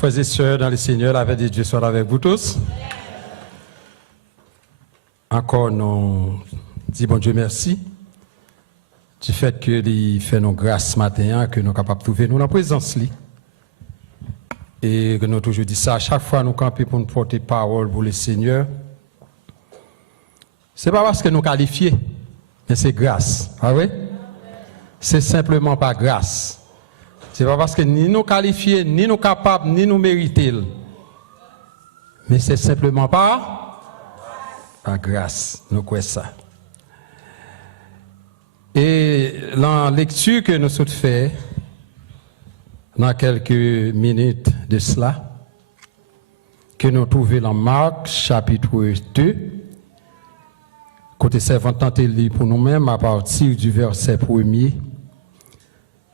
Frères et sœurs dans le Seigneur, la paix de Dieu soit avec vous tous. Encore, nous disons bon Dieu merci du fait qu'il fait nos grâces ce matin, que nous sommes capables de trouver nous dans la présence. Et que nous toujours dit ça, à chaque fois nous campons pour nous porter parole pour le Seigneur. Ce n'est pas parce que nous qualifions, mais c'est grâce. Ah oui? C'est simplement pas grâce. Ce n'est pas parce que ni nous qualifions, ni nous capables, ni nous méritons. Mais c'est simplement pas grâce. Nous croyons ça. Et la lecture que nous avons faite, dans quelques minutes de cela, que nous trouvons dans Marc, chapitre 2, côté servant tenté lire pour nous-mêmes à partir du verset 1er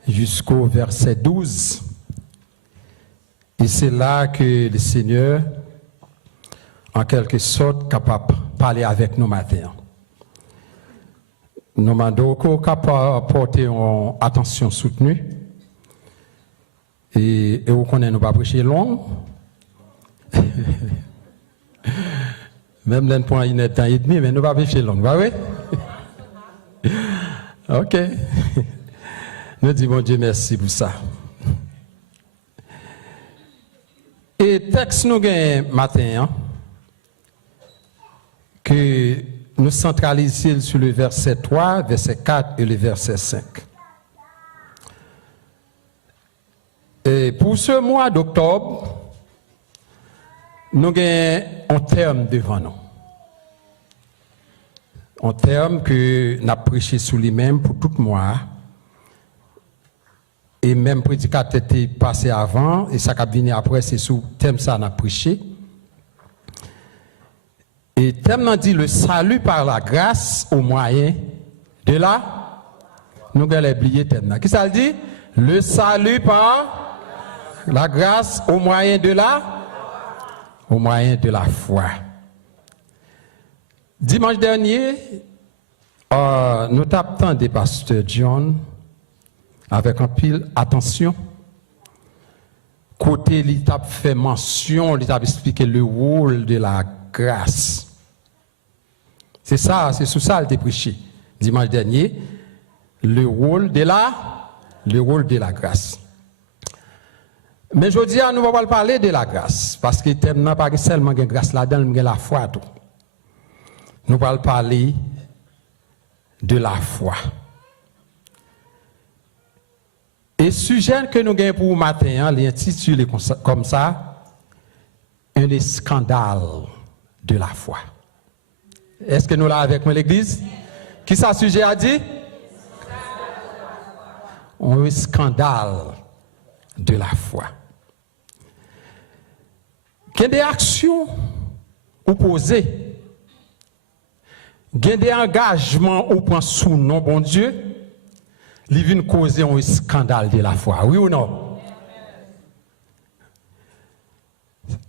jusqu'au verset 12. Et c'est là que le Seigneur, en quelque sorte, est capable de parler avec nous matin. Nous demandons capable de porter une attention soutenue. Et vous connaissez, nous ne pas prêcher long. Même l'un point il est temps et demi, mais nous ne pas prêcher long. Bah oui? Ok. Nous disons bon Dieu merci pour ça. Et texte nous gagne matin, hein, que nous centralisons sur le verset 3, verset 4 et le verset 5. Et pour ce mois d'octobre, nous avons un terme devant nous. Un terme que nous avons prêché sur lui-même pour tout le mois. Et même prédicateur était passé avant, et ça qui a venu après, c'est sur le thème ça nous avons prêché. Et le thème nous dit le salut par la grâce au moyen de la. Nous avons oublié le thème. Qui ça dit? Le salut par la grâce au moyen de la foi. Dimanche dernier, nous tapons des pasteurs John avec un pile attention. Côté, il t'a fait mention, il t'a expliqué le rôle de la grâce. C'est ça, c'est sous ça qu'il a prêché dimanche dernier. Le rôle de la grâce. Mais je dis, nous ne allons pas parler de la grâce, parce que nous n'avons pas seulement de grâce là-dedans, mais la foi. Tout. Nous allons parler de la foi. Et le sujet que nous avons pour le matin, il est intitulé comme ça, un scandale de la foi. Est-ce que nous l'avons avec moi l'église? Qui ça sujet a dit? Un scandale de la foi. Il y a des actions opposées. Il y a des engagements au point sous nom bon Dieu. Ils viennent causer un scandale de la foi. Oui ou non?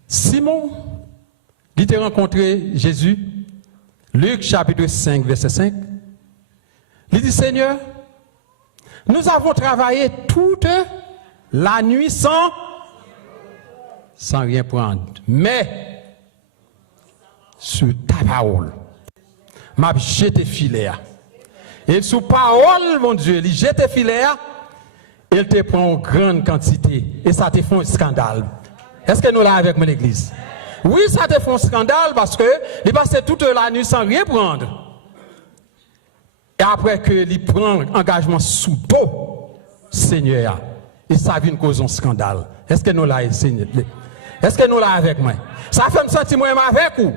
Simon, il a rencontré Jésus. Luc chapitre 5, verset 5. Il dit, Seigneur, nous avons travaillé toute la nuit sans rien prendre. Mais, sur ta parole, m'a jeté filet. Et sous parole, mon Dieu, il jette filet, il te prend en grande quantité. Et ça te fait un scandale. Est-ce que nous l'avons avec mon église? Oui, ça te fait un scandale parce que il passe toute la nuit sans rien prendre. Et après que il prend engagement sous dos, Seigneur, et ça vient causer un scandale. Est-ce que nous l'avons, Seigneur? Est-ce que nous l'avons avec moi? Ça fait me sentir moi avec vous.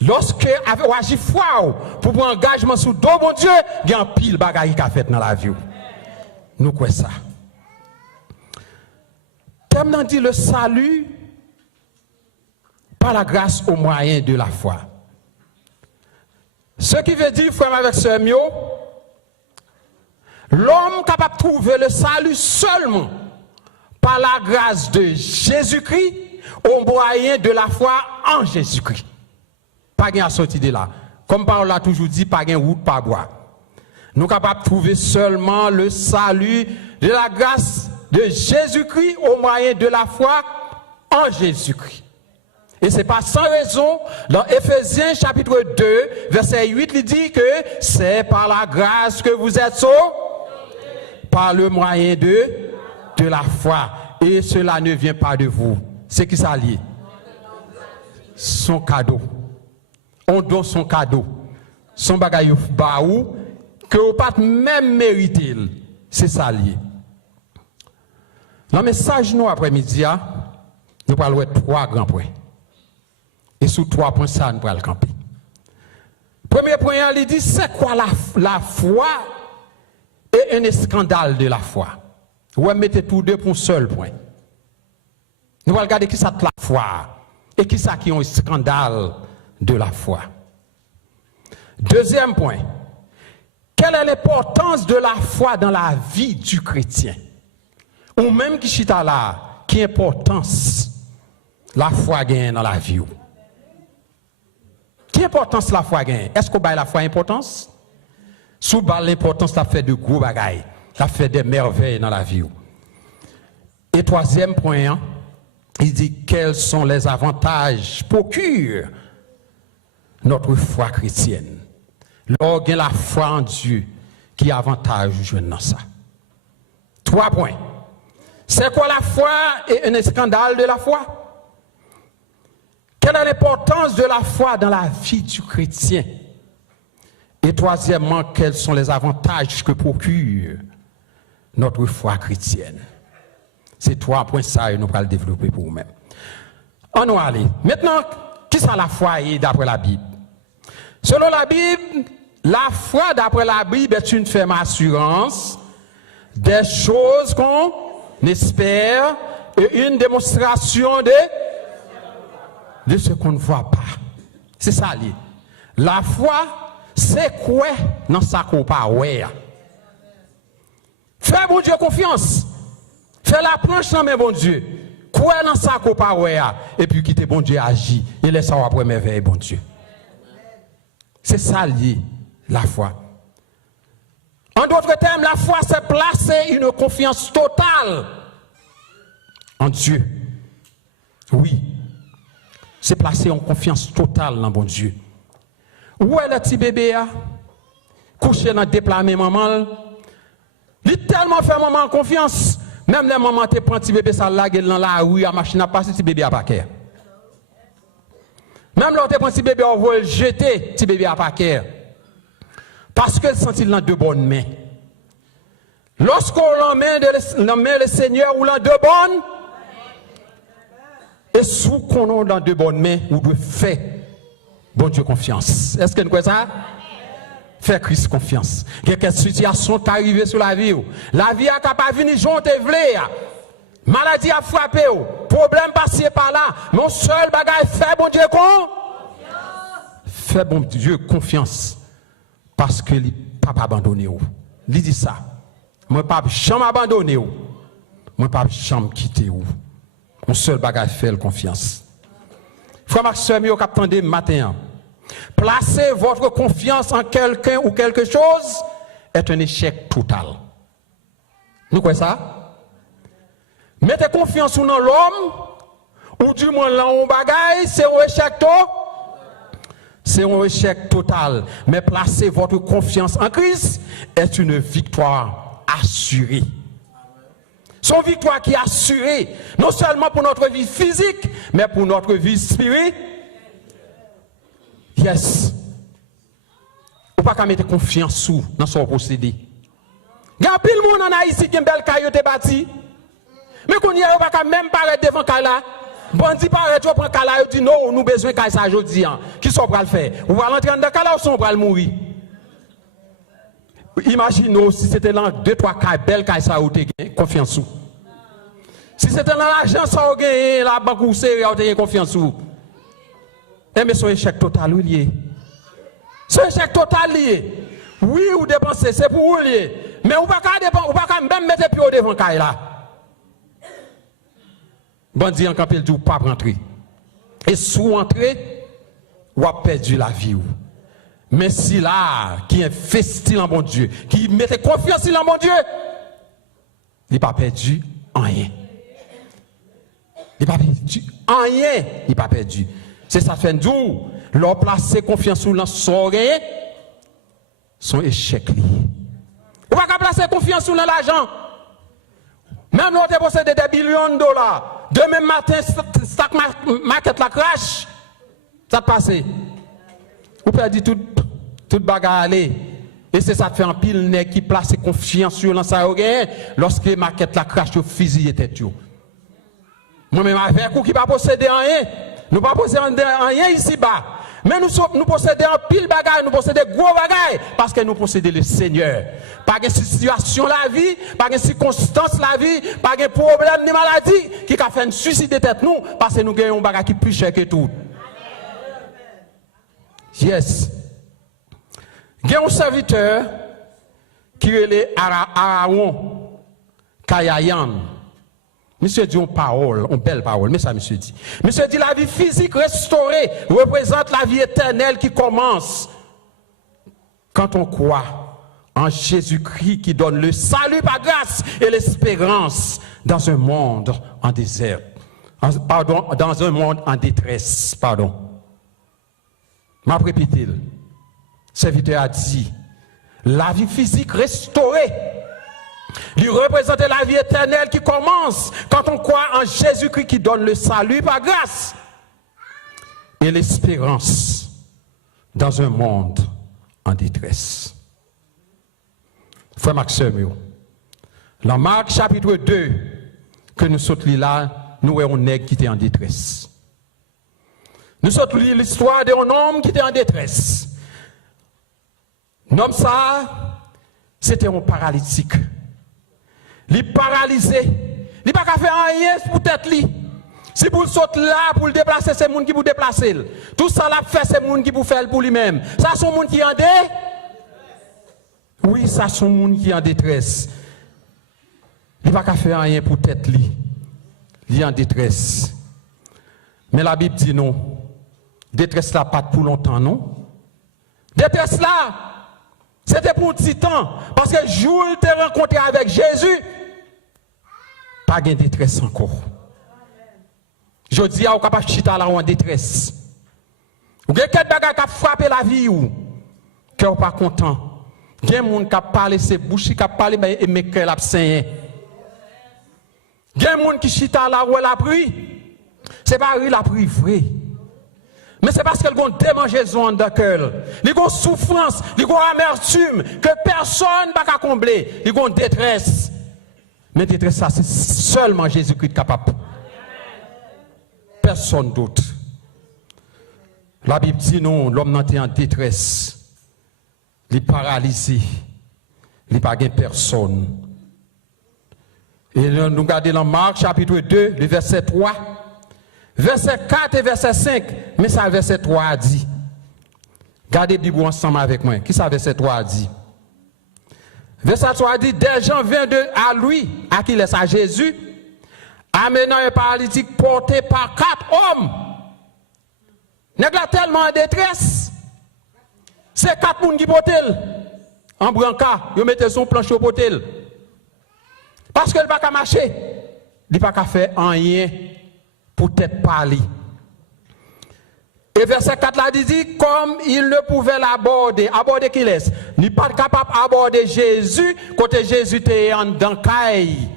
Lorsque vous agissez foi pour prendre engagement sous dos, mon Dieu, il y a un pile bagaille qui a fait dans la vie. Nous croyons ça. Thème dit le salut par la grâce au moyen de la foi. Ce qui veut dire, frère avec sœur Mio, l'homme capable de trouver le salut seulement par la grâce de Jésus-Christ au moyen de la foi en Jésus-Christ. Pas gain à sortir de là. Comme Paul l'a toujours dit, pas gain route, pas bois. Nous sommes capables de trouver seulement le salut de la grâce de Jésus-Christ au moyen de la foi en Jésus-Christ. Et ce n'est pas sans raison, dans Éphésiens chapitre 2, verset 8, il dit que c'est par la grâce que vous êtes sauvés, par le moyen de la foi. Et cela ne vient pas de vous. C'est qui ça lié? Son cadeau. On donne son cadeau. Son bagage baou que vous pas même mérité. C'est ça lié. Dans le message nous après-midi, nous parlons de 3 grands points. Et sous 3 points, ça, nous allons le camper. Premier point, il dit, c'est quoi la foi et un scandale de la foi? Vous mettez tous deux pour un seul point. Nous allons regarder qui ça la foi et qui ça qui est un scandale de la foi. Deuxième point, quelle est l'importance de la foi dans la vie du chrétien? Ou même qui chita là, quelle importance la foi gagne dans la vie? Quelle importance la foi gagne? Est-ce qu'on a la foi importance? Sous l'importance, ça fait de gros bagailles, ça fait des merveilles dans la vie. Et troisième point, il dit quels sont les avantages procure notre foi chrétienne. Lorsqu'il y a la foi en Dieu qui avantage dans ça. 3 points. C'est quoi la foi et un scandale de la foi? Quelle est l'importance de la foi dans la vie du chrétien? Et troisièmement, quels sont les avantages que procure notre foi chrétienne? C'est 3 points ça et nous allons le développer pour nous-mêmes. On va aller. Maintenant, qui ça la foi est d'après la Bible? Selon la Bible, la foi d'après la Bible est une ferme assurance des choses qu'on espère et une démonstration de ce qu'on ne voit pas. C'est ça. La foi, c'est quoi dans sa copa? Fais bon Dieu confiance. Fais la planche dans mes bon Dieu. Quoi dans sa copa? Et puis quitter bon Dieu agir. Et laisse ça après merveille bon Dieu. C'est ça lié, la foi. En d'autres termes, la foi, c'est placer une confiance totale en Dieu. Oui. C'est placer une confiance totale dans bon Dieu. Où est le petit bébé? Couché dans le déplacement maman. Il tellement fait maman confiance. Même les mamans te prennent petit bébé, ça lague dans la rue, la machine à passer, petit bébé à paquet. Même là, on te prend petit bébé, on va le jeter, petit bébé à paquet. Parce que sent-il dans de bonnes mains. Lorsqu'on l'emmène le Seigneur ou dans de bonnes, et sous qu'on est dans de bonnes mains, on doit faire bon Dieu confiance. Est-ce que nous croyez ça? Faire Christ confiance. Quelques situations sont arrivées sur la vie. La vie a capable de venir jonter vlé. Maladie a frappé. Problème passé par là. Mon seul bagage, fait bon Dieu confiance. Fait bon Dieu confiance. Parce que il ne pas abandonné. Il dit ça. Moi, pas jamais abandonné. Moi, pas jamais quitté. Mon seul bagage, fait confiance. Frère ma soeur, je captez matin. Placer votre confiance en quelqu'un ou quelque chose est un échec total. Nous croyez ça? Mettez confiance dans l'homme, ou du moins dans un bagage, c'est un échec total. C'est un échec total. Mais placer votre confiance en Christ est une victoire assurée. C'est une victoire qui est assurée, non seulement pour notre vie physique, mais pour notre vie spirituelle. Yes. Ou pas qu'à mettre confiance dans son procédé. Il y a pile monde en Haïti qui a une belle caillotte bâtie. Mais qu'on y a pas qu'à même paraître devant Kala. Bandi paraît tu prend Kala et dit non, nous besoin de ça aujourd'hui. Qui sont prêts à le faire? Ou va rentrer dans Kala ou sont prêts à mourir? Imaginez si c'était dans 2-3 cas belles cailles ça ou te confiance sous. Si c'était dans l'argent ça ou gagné la banque ou c'est ou te confiance sous. Eh mais son échec total lié. Son échec total lié. Oui, ou dépenser, c'est pour vous lié. Mais ou pas même mettre pied devant caille là. Bandi en campé dit pas rentrer. Et sous entrer, ou a perdu la vie. Mais si là, qui investit en bon Dieu, qui mettait confiance en bon Dieu, il n'a pas perdu rien. Il n'a pas perdu. Rien, il n'a pas perdu. C'est ça fait nous. Leur placer confiance sous son échec. Vous ne pouvez pas placer confiance sous l'argent. Même l'autre possède des millions de dollars. Demain matin, stock market la crash. Ça te passe. Vous perdez tout bagarre aller. Et c'est ça qui fait un pile nèg qui place confiance sur l'ensa lorsque le market la crash au fusil tête yo. Moi-même avec vous qui pas posséder rien. Nous pas posséder rien ici bas. Mais nous possédons un pile bagaille, nous possédons gros bagaille, parce que nous possédons le Seigneur. Pas de situation la vie, pas de circonstance la vie, pas de problème ni maladie qui a fait un suicide de tête nous, parce que nous gagnons un bagaille qui est plus cher que tout. Yes. Il y a un serviteur qui est Aaron Kayayan. Monsieur dit une parole, une belle parole, mais ça, monsieur dit. Monsieur dit la vie physique restaurée représente la vie éternelle qui commence quand on croit en Jésus-Christ qui donne le salut par grâce et l'espérance dans un monde en désert. Pardon, dans un monde en détresse. Pardon. M'a répété. Le serviteur a dit la vie physique restaurée. Il représente la vie éternelle qui commence quand on croit en Jésus-Christ qui donne le salut par grâce et l'espérance dans un monde en détresse. Frère Maxime, dans Marc chapitre 2, que nous sommes là, nous voyons un nègre qui était en détresse. Nous sommes l'histoire d'un homme qui était en détresse. L'homme ça, c'était un paralytique. Il est paralysé. Il n'a pas faire rien pour tête li. Si vous sautez là pour le déplacer, c'est le monde qui vous déplacer. Tout ça là fait c'est le monde qui vous fait pour lui-même. Ça c'est le monde qui est en détresse. Oui, ça c'est le monde qui est en détresse. Il n'a pas faire rien pour tête li. Il est en détresse. Mais la Bible dit non. Détresse là pas pour longtemps, non? Détresse là, c'était pour un petit temps. Parce que le jour où il t'a rencontré avec Jésus, pas de détresse encore. Je dis à vous capable de chita là en détresse. Ou quelqu'un qui a frappé la vie ou qui n'est pas content. Il y a des gens qui parlent ses bouches, qui parlent et mes cœurs l'absent. Il y a des gens qui chita là où la pluie. Ce n'est pas la pluie vraie. Mais c'est parce qu'elle a démangeaison dans le cœur. Il y a une souffrance, il y a une amertume que personne ne peut combler. Il y a une détresse. Mais détresse, ça, c'est seulement Jésus-Christ qui est capable. Personne d'autre. La Bible dit non, l'homme n'est en détresse. Il est paralysé. Il n'y a pas de personne. Et nous regardons dans Marc chapitre 2, le verset 3. Verset 4 et verset 5, mais ça verset 3 a dit. Gardez la Bible ensemble avec moi. Qui ça verset 3 a dit? Verset 3 a dit, des gens viennent à lui, à qui laisse à Jésus, amenant un paralytique porté par 4 hommes. N'est-ce pas tellement en détresse? C'est 4 personnes qui portent en brancard, ils mettent son planche au potel. Parce qu'elle ne va pas marcher, il ne va pas faire rien. Pour être parlé. Et verset 4 là dit, comme il ne pouvait l'aborder, aborder qui laisse, n'est pas capable d'aborder Jésus, côté Jésus était en dankaï,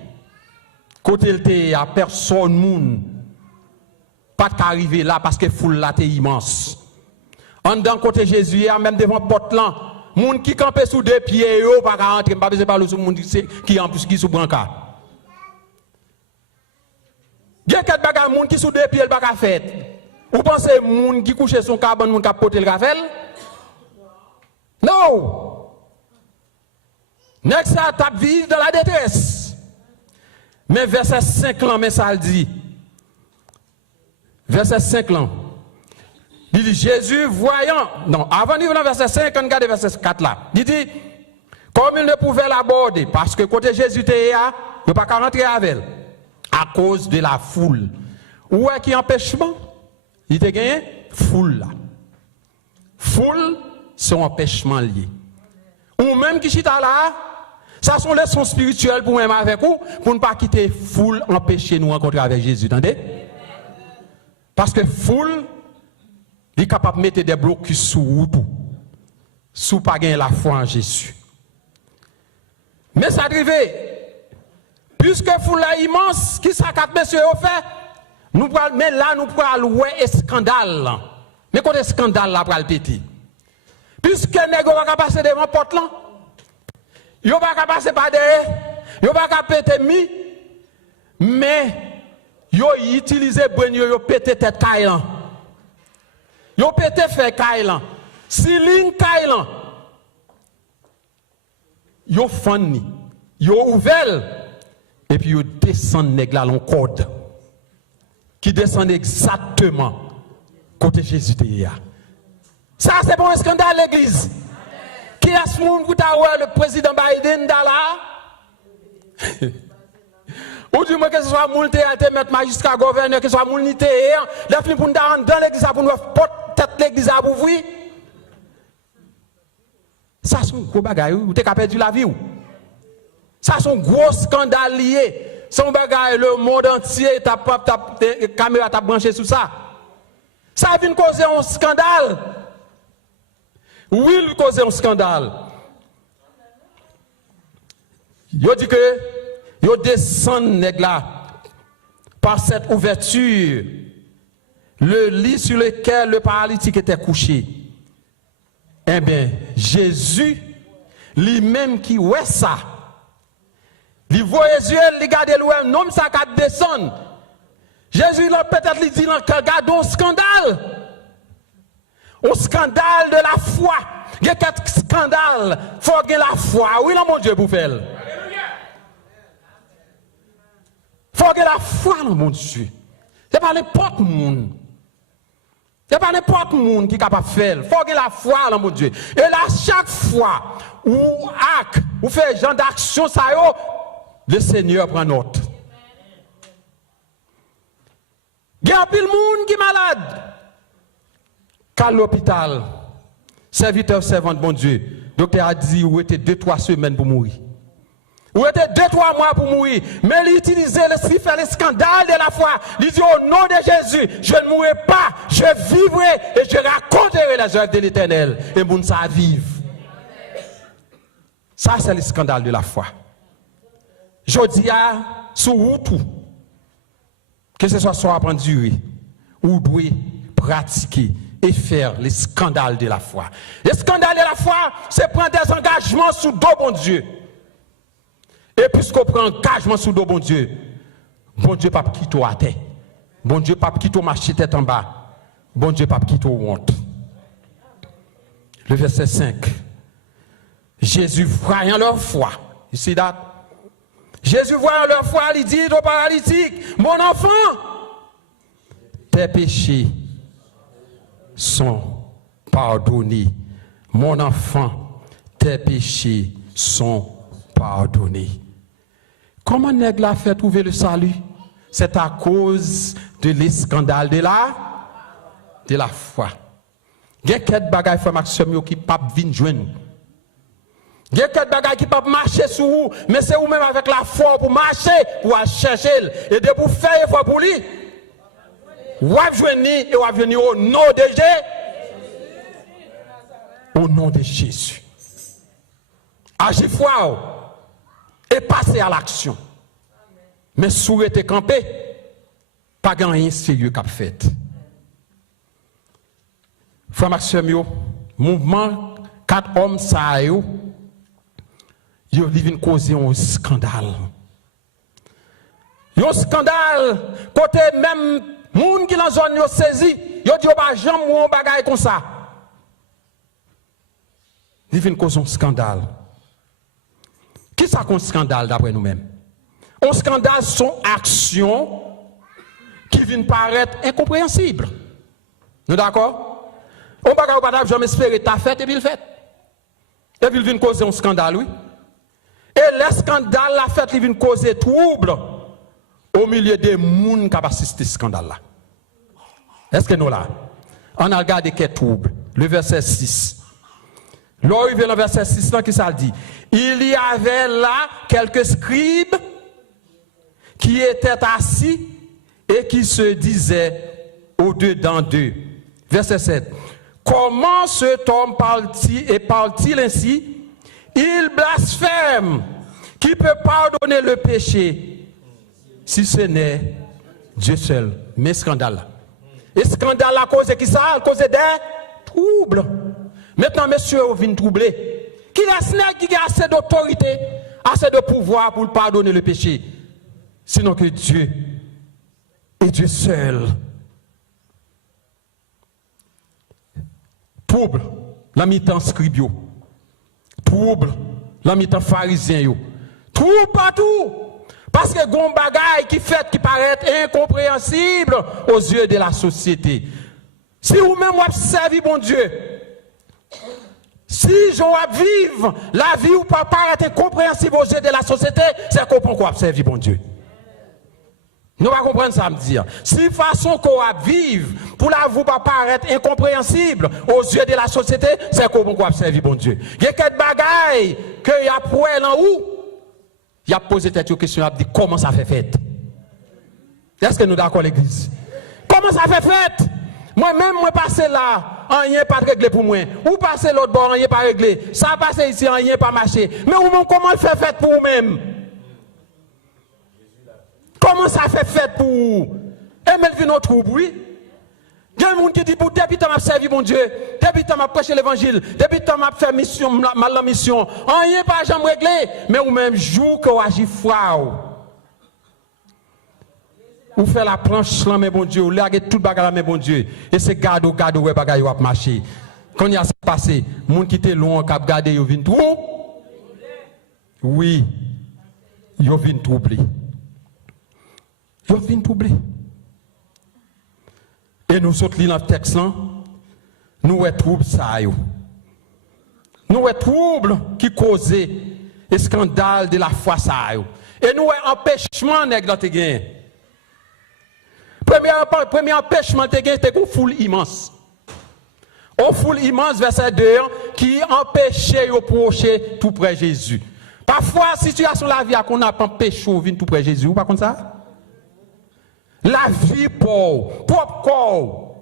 côté il était à personne moun, pas qu'arriver là parce que foule là était immense. En dans côté Jésus, même devant porte là, moun qui campait sous 2 pieds, yo pas rentrer, pas besoin parler sur moun qui en plus qui sous brancard. Il y a quelques bagages moun qui sous 2 pieds le baga fait. Vous pensez moun qui couche son carbone moun qui porter le rafel? Non. Next ça tape vivre dans la détresse. Mais verset 5 là mais ça le dit. Verset 5 là. Il dit Jésus voyant, non, avant de venir dans verset 5, on regarde verset 4 là. Il dit comme il ne pouvait l'aborder parce que côté Jésus était là, il ne peut pas rentrer avec elle. À cause de la foule. Où est-ce qu'il y a empêchement? Il te gagné? Foule là. Foule, c'est un empêchement lié. Ou même qui chita là, ça sont leçons spirituelles pour même avec vous, pour ne pas quitter foule, empêcher nous rencontrer avec Jésus. Entendez? Parce que foule, il est capable de mettre des blocus sur route, sous pas gagner la foi en Jésus. Mais ça arrive, puisque foule là immense, qui ça quatre messieurs ont fait, mais là nous prenons un scandale. Mais quand le scandale là pour le péter, puisque nèg va passer devant porte là, yo va passer par derrière, yo va péter mi, mais yo utilisé brain yo péter tête caille. Yo pété fait kailan. Si ligne kailan. Yo fanni. Yo ouvel. Et puis yo descend nèg la long code. Qui descend exactement côté Jésus de. Ça c'est pour un scandale l'église. Qui est-ce moun qui t'a le président Biden là? Ou du moins que ce soit moun te mettre magistrat gouverneur, que ce soit moun ni te la fin pour dans l'église pour nous porter tête l'église à ouvrir. Ça sont gros bagaille ou t'es capable perdu la vie ou. Ça sont gros scandales liés. Son bagaille le monde entier ta caméra t'a branché sur ça. Ça vient causer un scandale. Oui, il cause un scandale. Yo dit que yo descend nèg là par cette ouverture le lit sur lequel le paralytique était couché. Eh bien, Jésus lui-même qui voit ça, il voit les yeux, il regarde loin, non ça qui descend. Jésus là peut-être lui dit regarde un scandale. Un scandale de la foi. Il y a quatre scandales. Il faut que la foi. Oui, non, mon Dieu, pour faire. Il faut que la foi, non, mon Dieu. Ce n'est pas n'importe monde. Ce n'est pas n'importe monde qui est capable de faire. Il faut que la foi, non, mon Dieu. Et là, chaque fois où vous faites genre d'action, ça y est, le Seigneur prend note. Il y a un peu de monde qui est malade. Qu'à l'hôpital, serviteur servante, bon Dieu, docteur a dit, vous étiez 2-3 semaines pour mourir. Vous étiez 2-3 mois pour mourir. Mais il utilisait l'esprit, fait le scandale de la foi. Il dit, au nom de Jésus, je ne mourrai pas, je vivrai et je raconterai les œuvres de l'Éternel. Et mon ça vive. Ça, c'est le scandale de la foi. Je dis à, sur tout, que ce soit soit apprendre ou doit pratiquer et faire les scandales de la foi. Les scandales de la foi, c'est prendre des engagements sous dos bon Dieu. Et puisqu'on prend engagement sous dos bon Dieu pas quitter à terre. Bon Dieu pas quitter marcher tête en bas. Bon Dieu pas quitter honte. Le verset 5. Jésus voyant leur foi. Ici date. Jésus voyant leur foi, il dit au paralytique, mon enfant, tes péchés sont pardonnés. Mon enfant, tes péchés sont pardonnés. Comment nèg la fait trouver le salut? C'est à cause de l'escandale de la foi. Il y a quelques bagages frère Maxime qui pas vinn joindre. Il y a quelques bagages qui pas marcher sur vous, mais c'est vous même avec la foi pour marcher, pour chercher et de pour faire effort pour lui. Ou à venir et ou à venir au nom de Jésus. Au nom de Jésus. Agez foi et passez à l'action. Mais si vous êtes campé, pas gagner sérieux qu'a fait. Frère Maxime, mouvement 4 hommes ça yo viennent causer un scandale. Un scandale côté même moun qui dans zone yo saisi, yo dit pas jamais un bagage comme ça. Ils viennent causer un scandale. Qui ça qu'on scandale d'après nous-mêmes? Un scandale sont actions qui viennent paraître incompréhensibles. Nous d'accord? On bagage pas jamais espérer ta fête et puis le fait. Et puis il vient causer un scandale, oui. Et le scandale la fête il vient causer trouble au milieu des gens qui ont assisté à ce scandale là. Est-ce que nous là? On a regardé quel trouble. Le verset 6. Là, le verset 6, là, qui ça dit? Il y avait là quelques scribes qui étaient assis et qui se disaient au-dedans d'eux. Verset 7. Comment cet homme parle-t-il ainsi? Il blasphème. Qui peut pardonner le péché si ce n'est Dieu seul? Mais scandale. Et scandale à cause de qui ça? À cause des troubles. Maintenant, monsieur, vous venez troubler. Qui a assez d'autorité, assez de pouvoir pour pardonner le péché? Sinon que Dieu et Dieu seul. Trouble, la mi-temps scribio. Trouble, la mi-temps pharisien. Trouble partout. Parce que gon bagaille qui fait qui paraît incompréhensible aux yeux de la société. Si vous-même vous servez bon Dieu, si je vive la vie ou pas paraître incompréhensible aux yeux de la société, c'est qu'on peut observer bon Dieu. Nous va comprendre ça me dire. Si façon qu'on va vivre pour la vous pas paraître incompréhensible aux yeux de la société, c'est qu'on peut observer bon Dieu. Il y a quelques bagailles que y a pour elle en où il a posé cette question, il a dit comment ça fait fête? Est-ce que nous d'accord l'église? Comment ça fait fête? Moi-même, moi passer là, rien pas réglé pour moi. Ou passer l'autre bord, rien pas réglé. Ça passe ici, rien pas marché. Mais comment il fait fête pour vous-même? Comment ça fait fête pour vous? Et même vu notre trouble, oui. Il y a des gens qui disent, depuis que tu as servi mon Dieu, depuis que tu as prêché l'évangile, depuis que tu as fait mission, la mission, rien pas jamais réglé, mais ou même jour que vous agissez froid. Vous faites la planche, là, mais bon Dieu, vous lâchez tout le bagage, mais bon Dieu, et c'est gado, ouais, bagage, vous marché. Quand il y a passé, les gens qui étaient loin, qui ont gardé, ils viennent tout. Oui, ils viennent troubler. Ils viennent troubler. Et nous autres, dans le texte, nous avons trouble ça. Nous avons trouble qui causait le scandale de la foi ça. Et nous avons empêchement dans te gain. Premier empêchement te gain, c'était une foule immense. Une foule immense, verset 2, qui empêchait de approcher tout près de Jésus. Parfois, situation de la vie, qu'on a pas empêché de venir tout près de Jésus, ou pas comme ça? La vie pauvre, propre corps,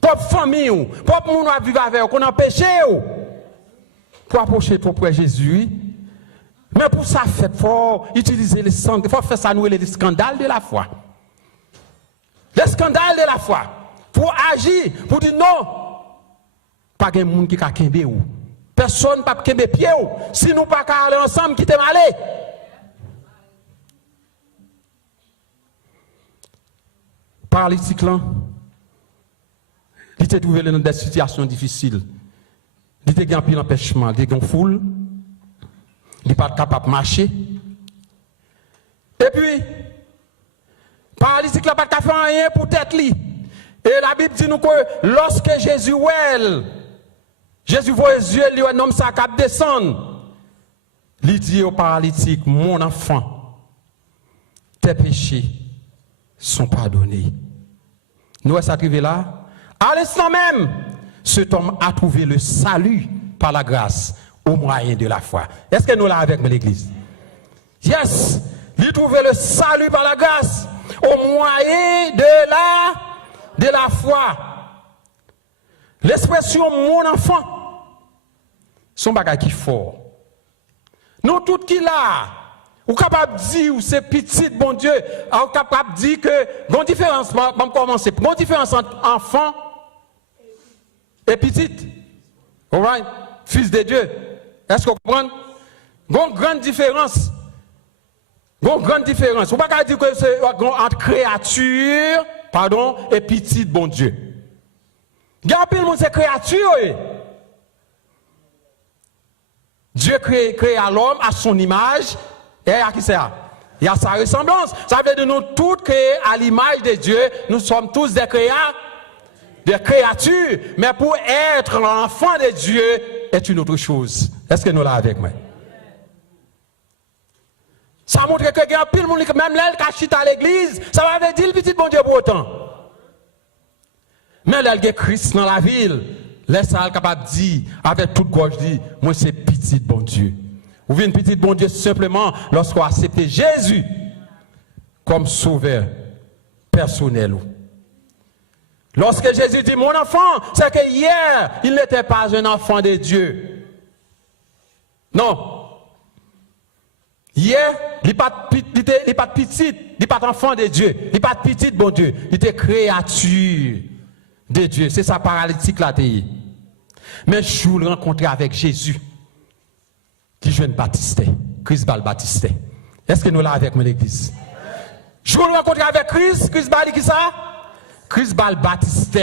propre famille, propre monde à vivre avec, qu'on empêche pour approcher trop près de Jésus. Mais pour ça, il faut utiliser les sangs, il faut faire ça, nous, les scandales de la foi. Les scandales de la foi. Pour agir, pour dire non, pas de monde qui a kembe ou. Personne ne peut kembe pied ou. Si nous pas aller ensemble, qui t'aime aller. Paralytique là, il était trouvé dans des situations difficiles. Il était en pile empêchement, il était en foule, il n'est pas capable de marcher. Et puis, paralytique là, pas de faire rien pour tête li. Et la Bible dit nous que lorsque Jésus voit les yeux, il un homme ça cap descendre. Il dit au paralytique, mon enfant, tes péchés sont pardonnés. Nous sommes arrivés là. À l'instant même, cet homme a trouvé le salut par la grâce au moyen de la foi. Est-ce que nous l'avons avec l'église? Yes! Il a trouvé le salut par la grâce au moyen de la foi. L'expression mon enfant, son bagage qui est fort. Nous tout qui là. Ou capable de dire ou c'est petit bon Dieu, ou capable de dire que bon différence, on commencer. Bon différence entre enfant et petit. Alright? Fils de Dieu. Est-ce que vous comprenez? Bon grande différence. Bon grande différence. Ou pas dire que c'est entre créature, pardon, et petit bon Dieu. Regardez le monde c'est créature. Dieu créa l'homme à son image. Et à qui c'est? Il y a sa ressemblance. Ça veut dire que nous tous créés à l'image de Dieu, nous sommes tous des créatures. Mais pour être l'enfant de Dieu est une autre chose. Est-ce que nous l'avons avec moi? Ça montre que il y a pile monde même là qui chita à l'église, ça va dire le petit bon Dieu pour autant. Mais là il y a Christ dans la ville, laisse ça capable de dire avec toute gorge dit moi c'est petit bon Dieu. Vous venez petit bon Dieu simplement lorsqu'on accepte Jésus comme sauveur personnel. Lorsque Jésus dit mon enfant, c'est que hier, il n'était pas un enfant de Dieu. Non. Hier, il n'est pas petit, il n'est pas enfant de Dieu, il n'est pas petit, bon Dieu, il était créature de Dieu. C'est ça paralytique là. Mais je vous rencontre avec Jésus, qui jeune Baptiste, Christ Bal Baptiste. Est-ce que nous là avec mon église? Je vous rencontre avec Christ Bal qui ça? Christ Bal Baptiste.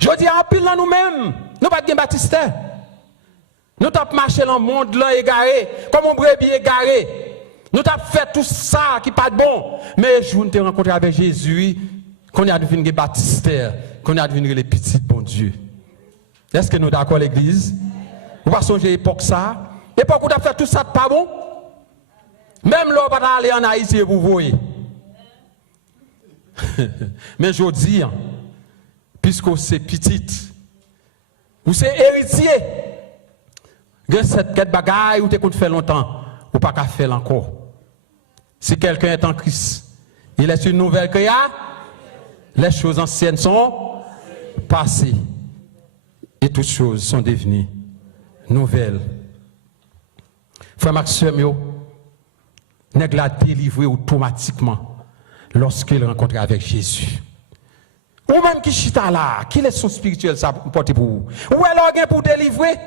Je dis en pile dans nous-mêmes, nous pas de Baptiste. Nous t'avons marché dans le monde là égaré, comme un brebis égaré. Nous t'avons fait tout ça qui n'est pas bon. Mais je vous ai rencontré avec Jésus, qu'on a devenu les Baptistes, qu'on a devenu les petits bon Dieu. Est-ce que nous sommes d'accord l'église? Vous pas songer l'époque ça? L'époque où tu as fait tout ça, pas bon? Même là, on va aller en Haïti et vous voyez. Mais je dis, puisque c'est petite, ou c'est héritier, de cette bagaille où tu as fait longtemps, ou pas qu'à faire encore. Si quelqu'un est en Christ, il est une nouvelle créature, les choses anciennes sont passées et toutes choses sont devenues nouvelles. Frère Maxime, nèg la délivré automatiquement lorsqu'il rencontre avec Jésus. Ou même qui chita là, qui leçon spirituelle ça porte pour vous? Ou alors pour délivrer?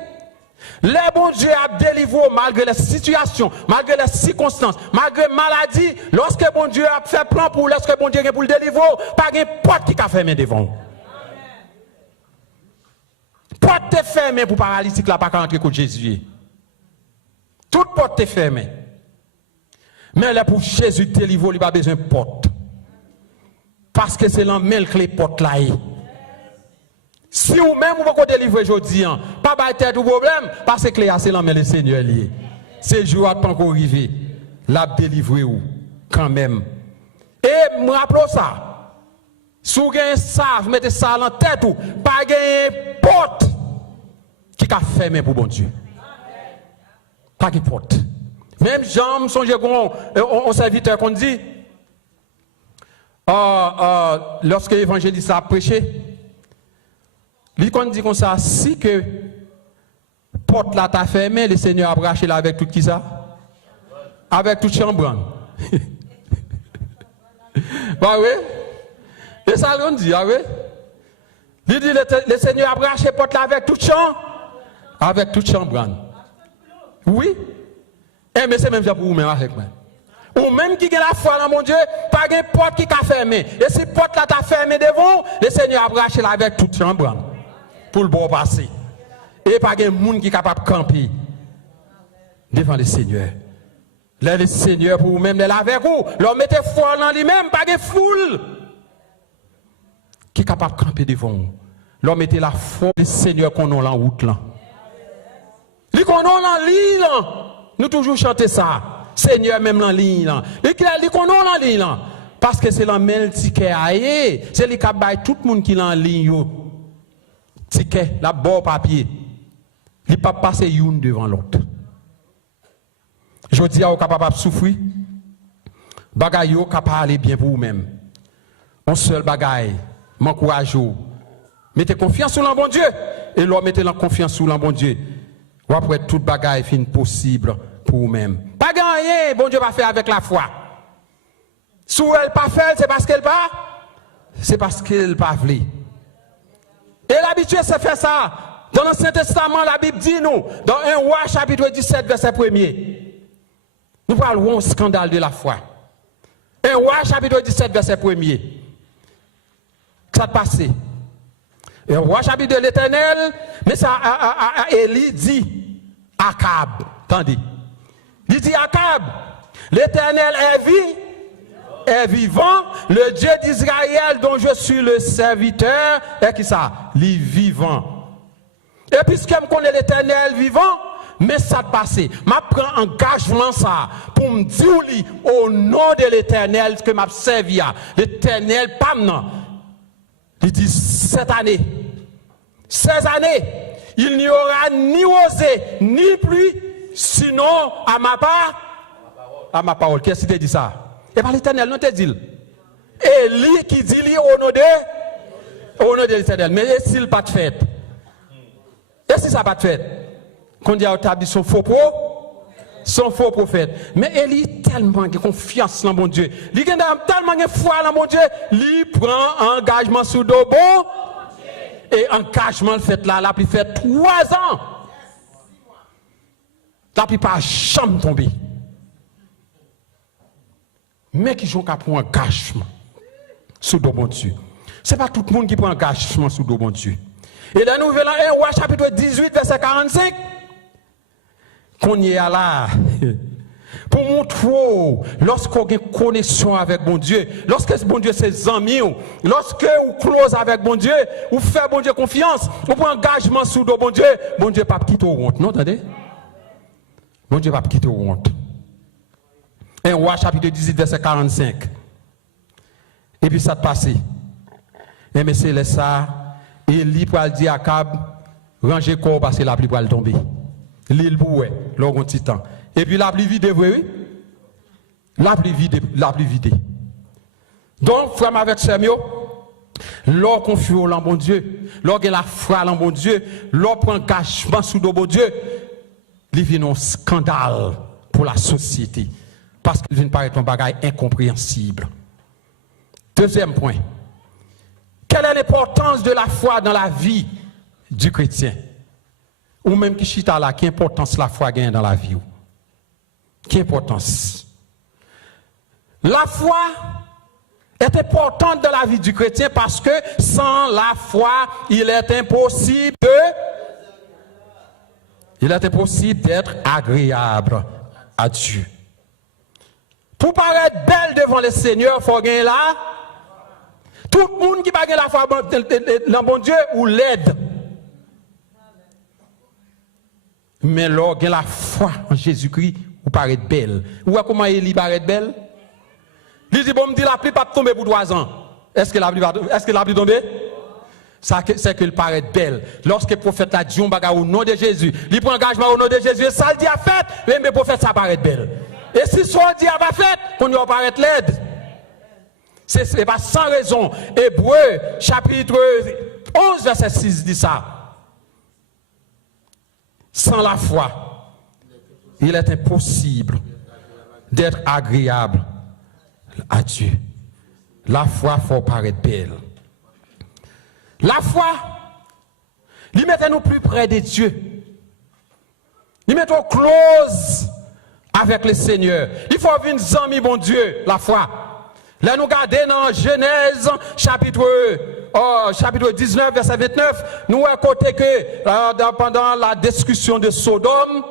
Les bon Dieu a délivré malgré les situations, malgré les circonstances, malgré maladie. Lorsque bon Dieu a fait plan pour, lorsque bon Dieu a pour le délivrer, pas de porte qui a fermé devant. Porte est fermée pour paralytique là, pas qu'à entrer contre Jésus. Toute porte est fermée. Mais là pour Jésus délivrer, il n'y a pas besoin de porte. Parce que c'est l'emmène que les portes là. Si vous même vous pouvez délivrer aujourd'hui, pas de tout problème, parce que c'est l'emmène le Seigneur lié. C'est jour à temps qu'on arrive, l'a délivrer ou quand même. Et me rappelez ça. Si vous avez ça, vous mettez ça dans la tête ou pas gagner porte qui a fermé pour bon Dieu. Pas de porte. Même Jean, songe on serviteur qu'on dit, lorsque l'évangéliste a prêché, lui qu'on dit comme ça, si que porte là t'a fermé, le Seigneur a braché là avec tout qui ça? Avec toute chambre. Bah oui. Et ça on dit, ah oui. Il dit le Seigneur a braché porte là avec toute chambre. Avec toute chambre. Oui. Eh mais c'est même ça pour vous même avec moi. Ou même qui a la foi dans mon Dieu, pas de porte qui a fermé. Et si porte là t'a fermé devant, le Seigneur a braché là avec toute chambre. Pour le bon passer. Et pas de monde qui est capable de camper devant le Seigneur. Là, le Seigneur, pour vous-même, là avec vous, leur mettez foi dans lui-même, pas de foule qui est capable de camper devant vous. Leur mettez la foi du Seigneur qu'on a en route là. Lui qu'on a en ligne là. Nous toujours chanter ça. Seigneur même en ligne là. Lui qu'on a en ligne là. Parce que c'est la même ticket aïe. C'est lui qui a tout le monde qui est en ligne. Ticket, la bord papier. Il ne peut pas passer une devant l'autre. Je dis à vous capable de souffrir. Bagaille yo capable aller bien pour vous-même. Un seul bagaille, m'encourage vous. Mettez confiance sur le bon Dieu et l'on mettez la confiance sur le bon Dieu. Ou après toute bagaille fin possible pour vous-même. Pas gagner, bon Dieu va faire avec la foi. Si elle pas faire, c'est parce qu'elle pas, c'est parce qu'elle pas voulu. Et l'habitude c'est faire ça. Dans l'Ancien Testament, la Bible dit nous, dans 1 Roi chapitre 17 verset 1er. Nous parlons un scandale de la foi. 1 Roi chapitre 17 verset 1er. Ça a passé. 1 Roi chapitre de l'Éternel, mais ça Élie dit Akab. Attendez. Il dit Akab, l'Éternel est vivant, le Dieu d'Israël dont je suis le serviteur, est qui ça? Il est vivant. Et puisque je connais l'Éternel vivant, mais ça passe. Je prends engagement ça pour me dire au nom de l'Éternel que m'a servi. L'Éternel, pas maintenant. Il dit 7 années, 16 années, il n'y aura ni osé, ni pluie, sinon à ma part, à ma parole. Qu'est-ce qui dit ça? Et par l'Éternel, non te dit. Et lui qui dit lui au nom de Au nom de l'Éternel. Mais et s'il pas de fête? Et si ça pas de fête? Qu'on dit à dit son faux prophète. Mais Élie tellement de confiance dans mon Dieu. Il a tellement de foi dans mon Dieu. Il prend engagement sous Dobo. Et engagement le fait là, il fait 3 ans. La plupart jamais tombé. Mais qui sont qu'à prendre engagement sous le bon Dieu. Ce n'est pas tout le monde qui prend engagement sous le bon Dieu. Et là, nous venons à 1 roi chapitre 18, verset 45. Qu'on y est là. Pour montrer, lorsqu'on a une connexion avec bon Dieu, lorsque bon Dieu c'est amis, lorsque vous close avec bon Dieu, vous faites bon Dieu confiance, vous prenez engagement sous le bon Dieu pas quitter au honte. Non, attendez? Bon Dieu pas quitter au honte. 1 roi chapitre 18, verset 45. Et puis ça te passe. Et mais c'est ça. Et l'île pour dire à Akab, rangez corps parce que la pluie va tomber. L'île bouée, l'orgon titan. Et puis la pluie vide, oui. La pluie vide. Donc, frère avec Samuel, l'or confie au bon Dieu, l'or la foi en bon Dieu, l'or prend engagement sous le bon Dieu, il vient un scandale pour la société. Parce qu'il vient paraître un bagage incompréhensible. Deuxième point. Quelle est l'importance de la foi dans la vie du chrétien? Ou même qui chita là, quelle importance la foi gagne dans la vie? Quelle importance? La foi est importante dans la vie du chrétien parce que sans la foi, il est impossible d'être agréable à Dieu. Pour paraître belle devant le Seigneur, il faut gagner là. Tout le monde qui n'a pas la foi dans bon Dieu ou l'aide. Mais lorsque la foi en Jésus-Christ, vous paraît belle. Vous voyez comment Élie paraît belle? Il dit, bon, me dit la pluie pas tomber pour 3 ans. Est-ce que la pluie tombe? C'est qu'il paraît belle. Lorsque le prophète a dit au nom de Jésus, il prend engagement au nom de Jésus, ça le dit à fait, mais le prophète ça paraît belle. Et si ça dit à fait, on y apparaît l'aide. C'est pas sans raison. Hébreu, chapitre 11, verset 6 dit ça. Sans la foi, il est impossible d'être agréable à Dieu. La foi faut paraître belle. La foi, il met nous plus près de Dieu. Il met nous close avec le Seigneur. Il faut venir amis bon Dieu, la foi. Là nous regardons dans Genèse chapitre 19 verset 29, nous à côté que pendant la discussion de Sodome,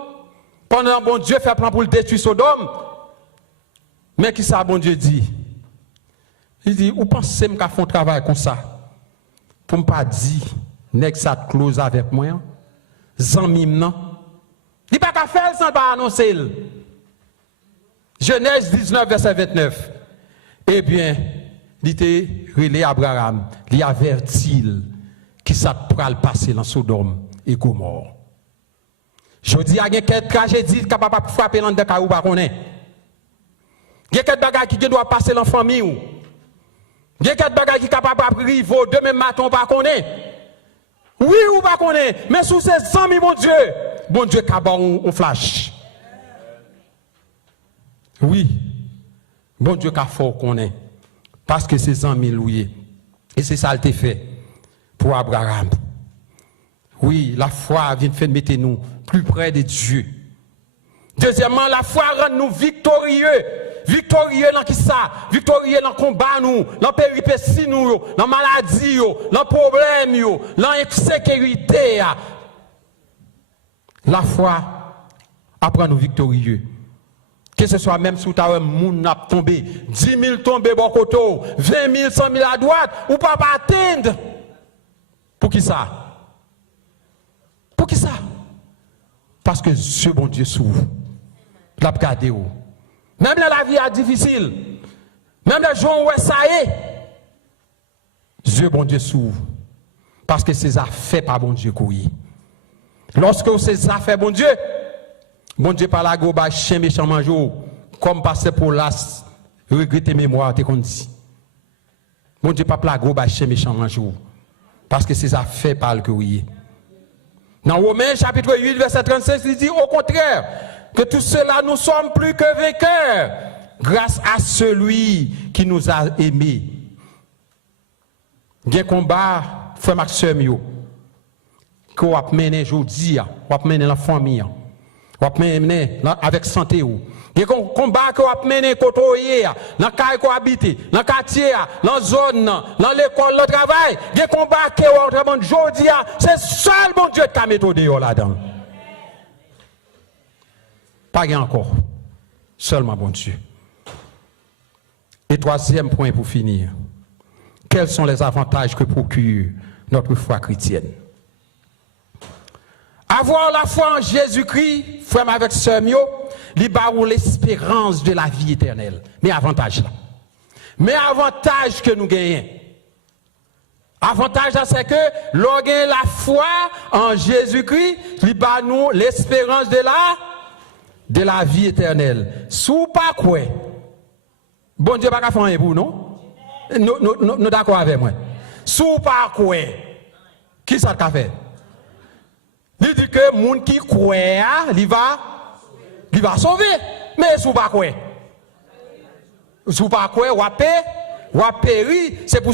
pendant bon Dieu fait plan pour le détruire Sodome, mais qui ça bon Dieu dit? Il dit, vous pensez que je fais un travail comme ça? Pour ne pas dire, nèg ça close avec moi, zanmim non. Il pas qu'à faire sans pas annoncer. Genèse 19 verset 29. Eh bien, il était relé Abraham, il avertit qui ça pral passer dans Sodome et Gomorrhe. Je dis à quelques tragédies capable de frapper dans des cas où pas connaît. Il y a quelques bagages qui doivent passer dans la famille ou. Il y a quelques bagages qui capable de arriver demain matin pas connaît. Oui ou pas connaît, mais sous ces amis bon Dieu capable on flash. Oui. Bon Dieu qu'a fort connaît parce que ses amis loués et c'est ça le fait pour Abraham. Oui, la foi vient faire mettre nous plus près de Dieu. Deuxièmement, la foi rend nous victorieux. Victorieux dans qui ça? Victorieux dans le combat nous, dans la péripétie nous, dans la maladie, dans le problème, dans l'insécurité. La foi apprend nous victorieux. Que ce soit même sous ta moun n'a tombé, 10 000 tombés bon côté, 20 000, 100 000 à droite, ou pas atteindre. Pour qui ça? Pour qui ça? Parce que ce bon Dieu s'ouvre. L'a regardé où? Même là, la vie est difficile. Même les gens où ça est. Dieu bon Dieu s'ouvre. Parce que ces affaires pas bon Dieu courir. Lorsque ces affaires bon Dieu par la go ba chien méchant manjou comme passer pour las regretter mémoire te qu'on dit. Bon Dieu pas la go ba chien méchant manjou. Parce que c'est ça fait par le que oui. Dans Romains chapitre 8, verset 35, il dit au contraire, que tout cela nous sommes plus que vainqueurs grâce à celui qui nous a aimés. Il y a un combat, frère Maxime, qu'on a mené aujourd'hui, qu'on a mené la famille, qu'on a mené avec santé. Il y a un combat qu'on a mené côté dans le quartier qu'on habite, dans le quartier, dans la zone, dans l'école, le travail. Il y a un combat qu'on a mené aujourd'hui, c'est seul bon Dieu qui a mis là-dedans. Pas encore, seulement bon Dieu. Et troisième point pour finir. Quels sont les avantages que procure notre foi chrétienne? Avoir la foi en Jésus-Christ, frère avec sœur Mio, libère l'espérance de la vie éternelle. Mais avantage là. Mais avantage que nous gagnons. Avantage là, c'est que l'on gagne la foi en Jésus-Christ, libère nous l'espérance de la vie éternelle. Sous pas quoi? Bon Dieu pas qu'à faire un pour nous. Nous d'accord avec moi. Sous pas quoi? Qui ça qu'a fait? Il dit que moun qui croit, il va sauver. Mais sous pas quoi? Sous pas quoi? Ou péri. C'est pour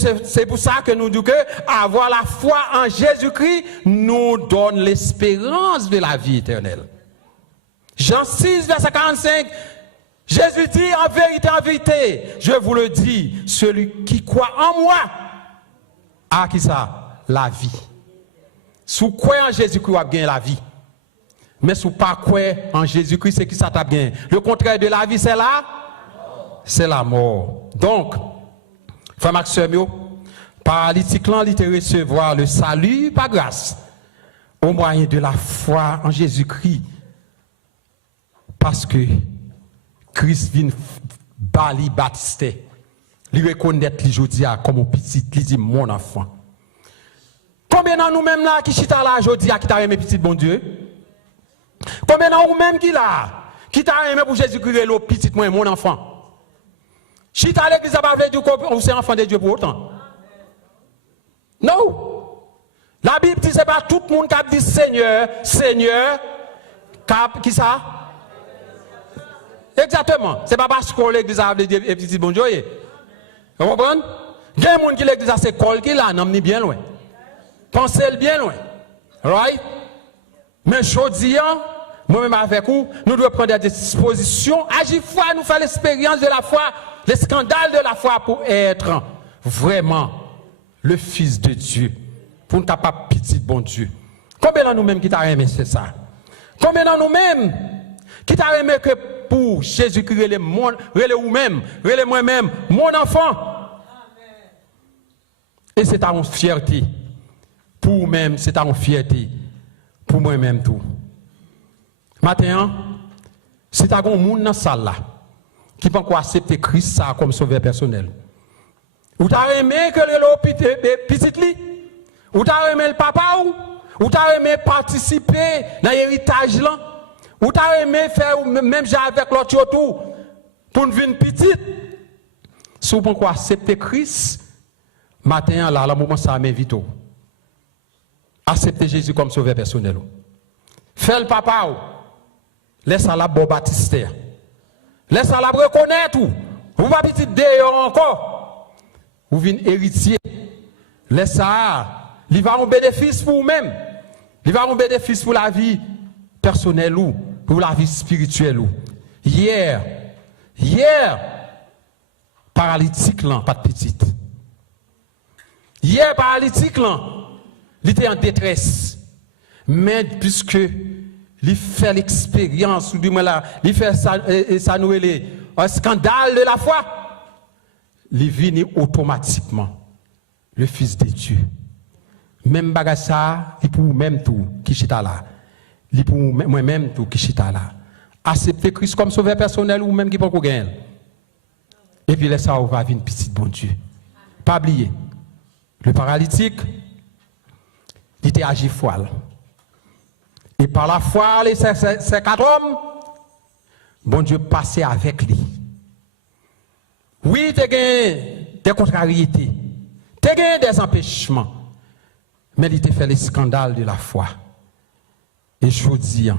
ça que nous disons que avoir la foi en Jésus-Christ nous donne l'espérance de la vie éternelle. Jean 6, verset 45. Jésus dit en vérité, je vous le dis, celui qui croit en moi a qui ça? La vie. Sous quoi en Jésus-Christ a gagné la vie? Mais sous pas quoi en Jésus-Christ, c'est qui ça t'a gagné? Le contraire de la vie, c'est là? C'est la mort. Donc, frère Maxime, paralytique là, il te recevoir le salut par grâce au moyen de la foi en Jésus-Christ. Parce que Christ vient bali baptisé. Il reconnaître aujourd'hui comme un petit, il dit mon enfant. Combien d'entre nous-mêmes là qui chita là aujourd'hui qui t'a aimé petit bon Dieu? Combien d'entre nous-mêmes qui là qui t'a aimé pour Jésus-Christ le petit moi mon enfant? Chita l'église a pas veut dire qu'on c'est enfant de Dieu pour autant. Non. La Bible dit c'est pas tout le monde qui dit Seigneur, Seigneur, qui ça? Exactement. C'est pas parce que l'église a dit petit bon Dieu. Vous comprenez? Il y a des gens qui l'église a c'est col qui là, non bien loin. Pensez-le bien loin. Right? Mais je dis, moi-même avec vous, nous devons prendre des dispositions, agir foi, nous faire l'expérience de la foi, le scandale de la foi pour être vraiment le Fils de Dieu, pour ne pas petit bon Dieu. Combien de nous-mêmes qui t'a aimé, c'est ça? Combien de nous-mêmes qui t'a aimé que pour Jésus-Christ, relais vous-même, relais moi-même, mon enfant? Et c'est ta fierté. Pour vous-même, c'est ta fierté. Pour moi-même tout. Maintenant, si tu as un monde dans la salle là, qui peut accepter Christ ça comme sauveur personnel, ou tu as aimé que le petit li, ou tu as aimé le papa, ou tu as aimé participer dans l'héritage là, ou tu as aimé faire même avec l'autre tout, pour une vie petite, si vous pouvez accepter Christ, maintenant là, le moment ça m'invite. Accepter Jésus comme sauveur personnel. Fais le papa. Laisse-la la bon baptiste. Laisse-la la reconnaître. Vous va petit d'ailleurs encore. Vous venez héritier. Laisse-la. Il va un bénéfice pour vous-même. Il va un bénéfice pour la vie personnelle ou pour la vie spirituelle. Hier, paralytique là, pas de petite. Hier, paralytique là. Il était en détresse. Mais puisque il fait l'expérience, ou du moins là, il fait ça nous un scandale de la foi, il vient automatiquement le Fils de Dieu. Même bagassa, il pour même tout qui chita là. Il pour moi-même tout qui chita là. Accepter Christ comme sauveur personnel ou même qui peut gagner. Et puis là, ça va venir petit bon Dieu. Pas oublier. Le paralytique, il était agi foile. Et par la foi, ces 4 hommes, bon Dieu passait avec lui. Oui, tu as des contrariétés, tu as des empêchements. Mais il a fait le scandale de la foi. Et je vous dis,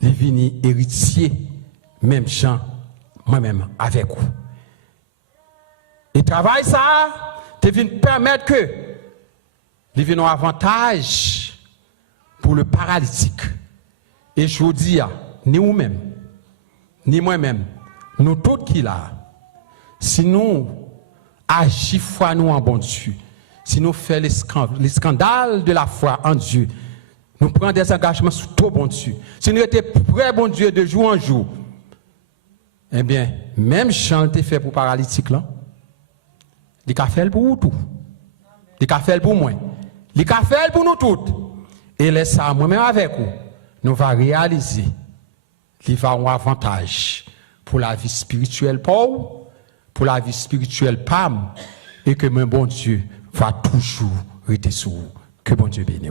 il est venu héritier, même Jean, moi-même, avec vous. Et travail ça, tu viens permettre que il vienne un avantage pour le paralytique. Et je vous dis, ni vous-même, ni moi-même, nous tous qui là, si nous agissons foi nous en bon Dieu, si nous faisons les scandales de la foi en Dieu, nous prenons des engagements sur tout bon Dieu. Si nous étions prêts, bon Dieu, de jour en jour, eh bien, même chanter fait pour paralytique là, il a fait pour vous tout. Il a fait pour moi. Il a fait pour nous toutes. Et laisse ça, moi-même avec vous, nous allons réaliser qu'il va avoir un avantage pour la vie spirituelle pour la vie spirituelle PAM, et que mon bon Dieu va toujours rester sur vous. Que bon Dieu bénisse.